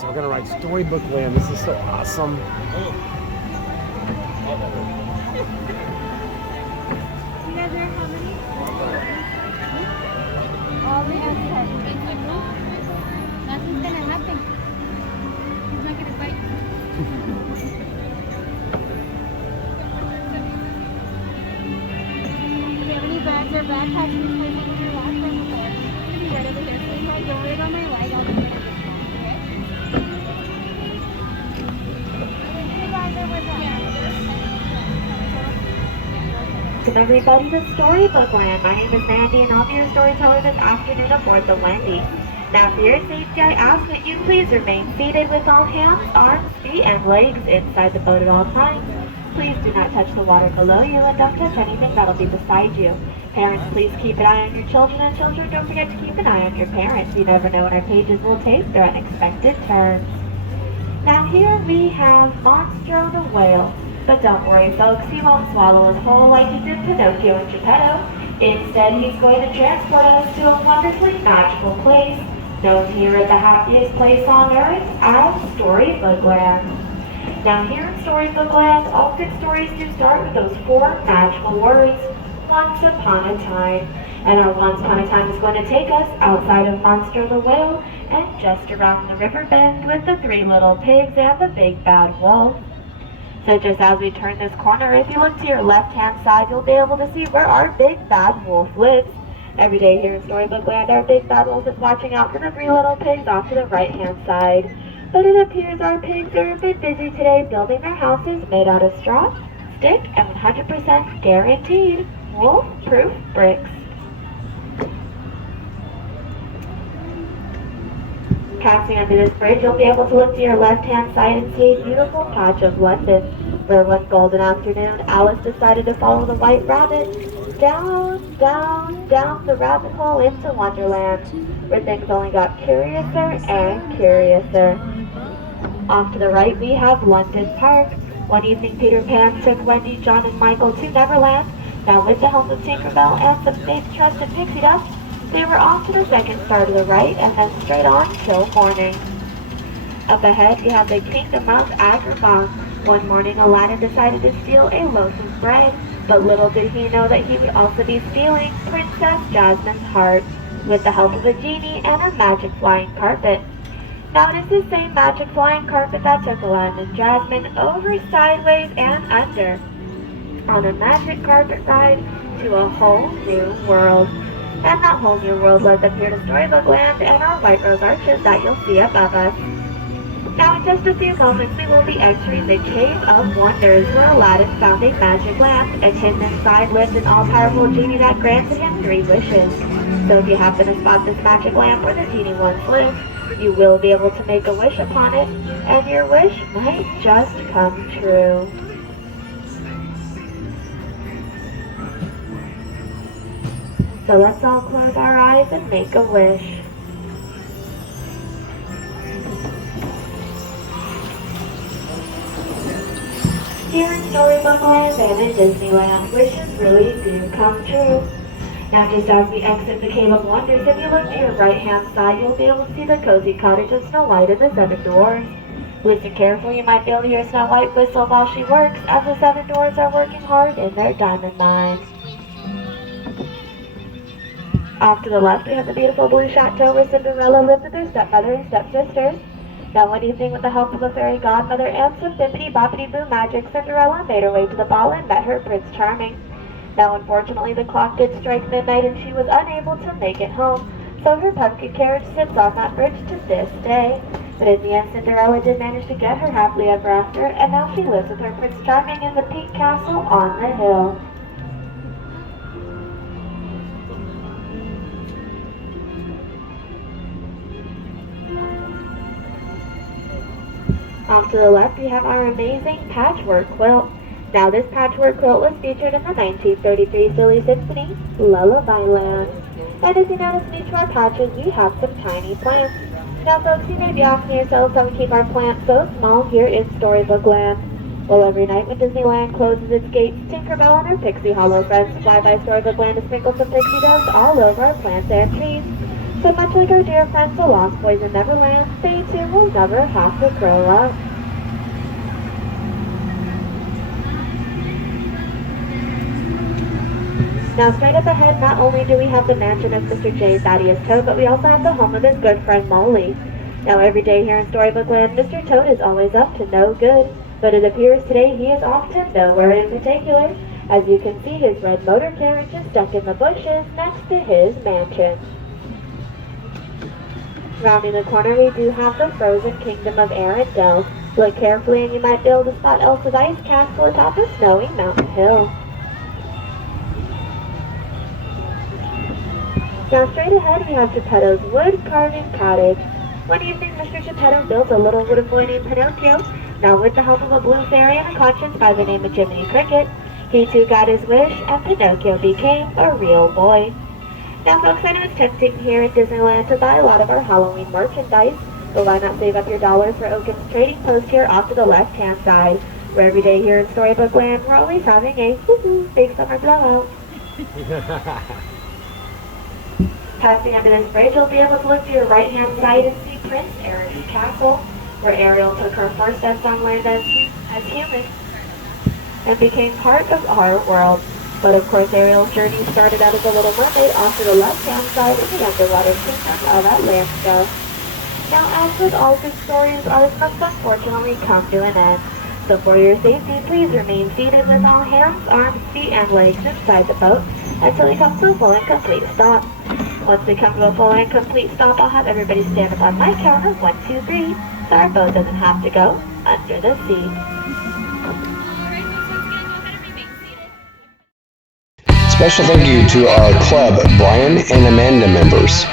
So we're gonna ride Storybook Land. This is so awesome. You guys are how many? All the answers. Nothing's gonna happen. He's not gonna bite you. Do you have any bags or backpacks you can take in your lap from the bed? Maybe right over here. So if I go right on my right, I'll be able to get Welcome everybody to Storybook Land. My name is Mandy and I'll be your storyteller this afternoon aboard the Wendy. Now for your safety, I ask that you please remain seated with all hands, arms, feet, and legs inside the boat at all times. Please do not touch the water below you and don't touch anything that'll be beside you. Parents, please keep an eye on your children, and children, don't forget to keep an eye on your parents. You never know when our pages will take their unexpected turns. Now here we have Monstro the Whale. But don't worry folks, he won't swallow us whole like he did Pinocchio and Geppetto. Instead, he's going to transport us to a wonderfully magical place, known here as the happiest place on earth as Storybook Land. Now here in Storybook Land, all good stories do start with those 4 magical words, once upon a time. And our once upon a time is going to take us outside of Monstro the Whale and just around the river bend with the 3 little pigs and the big bad wolf. So just as we turn this corner, if you look to your left-hand side, you'll be able to see where our big bad wolf lives. Every day here in Storybook Land, our big bad wolf is watching out for the 3 little pigs off to the right-hand side. But it appears our pigs are a bit busy today building their houses made out of straw, stick, and 100% guaranteed wolf-proof bricks. Passing under this bridge, you'll be able to look to your left-hand side and see a beautiful patch of London, where one golden afternoon, Alice decided to follow the white rabbit down, down, down the rabbit hole into Wonderland, where things only got curiouser and curiouser. Off to the right, we have London Park. One evening, Peter Pan took Wendy, John, and Michael to Neverland. Now, with the help of Tinkerbell and some faith, trust, and pixie dust, they were off to the second star to the right and then straight on till morning. Up ahead, we have the Kingdom of Agrabah. One morning, Aladdin decided to steal a loaf of bread, but little did he know that he would also be stealing Princess Jasmine's heart with the help of a genie and a magic flying carpet. Now, it is the same magic flying carpet that took Aladdin and Jasmine over, sideways, and under on a magic carpet ride to a whole new world. And that whole new world led them here to Storybook Land and our white rose arches that you'll see above us. Now in just a few moments we will be entering the Cave of Wonders, where Aladdin found a magic lamp, and hidden inside lived an all-powerful genie that granted him 3 wishes. So if you happen to spot this magic lamp where the genie once lived, you will be able to make a wish upon it, and your wish might just come true. So let's all close our eyes and make a wish. Here in Storybook Land and in Disneyland, wishes really do come true. Now just as we exit the Cave of Wonders, if you look to your right-hand side, you'll be able to see the cozy cottage of Snow White and the 7 dwarfs. Listen carefully, you might be able to hear Snow White whistle while she works, as the 7 dwarfs are working hard in their diamond mines. Off to the left, we have the beautiful blue chateau where Cinderella lived with her stepmother and stepsisters. Now one evening, with the help of a fairy godmother and some bippity-boppity-boo magic, Cinderella made her way to the ball and met her Prince Charming. Now unfortunately, the clock did strike midnight and she was unable to make it home, so her pumpkin carriage sits on that bridge to this day. But in the end, Cinderella did manage to get her happily ever after, and now she lives with her Prince Charming in the pink castle on the hill. Off to the left, we have our amazing Patchwork Quilt. Now this Patchwork Quilt was featured in the 1933 Silly Symphony, Lullaby Land. And as you notice in each of our patches, we have some tiny plants. Now folks, you may be asking yourselves how we keep our plants so small here in Storybook Land. Well, every night when Disneyland closes its gates, Tinkerbell and her Pixie Hollow friends fly by Storybook Land to sprinkle some pixie dust all over our plants and trees. But much like our dear friends the Lost Boys in Neverland, they too will never have to grow up. Now straight up ahead, not only do we have the mansion of Mr. J. Thaddeus Toad, but we also have the home of his good friend Molly. Now every day here in Storybook Land, Mr. Toad is always up to no good. But it appears today he is off to nowhere in particular. As you can see, his red motor carriage is stuck in the bushes next to his mansion. Rounding the corner, we do have the frozen kingdom of Arendelle. Look carefully and you might be able to spot Elsa's ice castle atop a snowy mountain hill. Now straight ahead we have Geppetto's wood carving cottage. One evening Mr. Geppetto built a little wooden boy named Pinocchio. Now with the help of a blue fairy and a conscience by the name of Jiminy Cricket, he too got his wish and Pinocchio became a real boy. Now folks, I know it's tempting here at Disneyland to buy a lot of our Halloween merchandise, but why not save up your dollars for Oakham's trading post here off to the left-hand side, where every day here in Storybook Land we're always having a big summer blowout. Passing under this bridge, you'll be able to look to your right-hand side and see Prince Ariel's castle, where Ariel took her first steps on land as human and became part of our world. But of course, Ariel's journey started out as a little mermaid off to the left-hand side in the underwater kingdom of Atlantica. Now, as with all good stories, ours must unfortunately come to an end. So for your safety, please remain seated with all hands, arms, feet, and legs inside the boat until we come to a full and complete stop. Once we come to a full and complete stop, I'll have everybody stand up on my count of 1, 2, 3, so our boat doesn't have to go under the sea. Special thank you to our club Brian and Amanda members.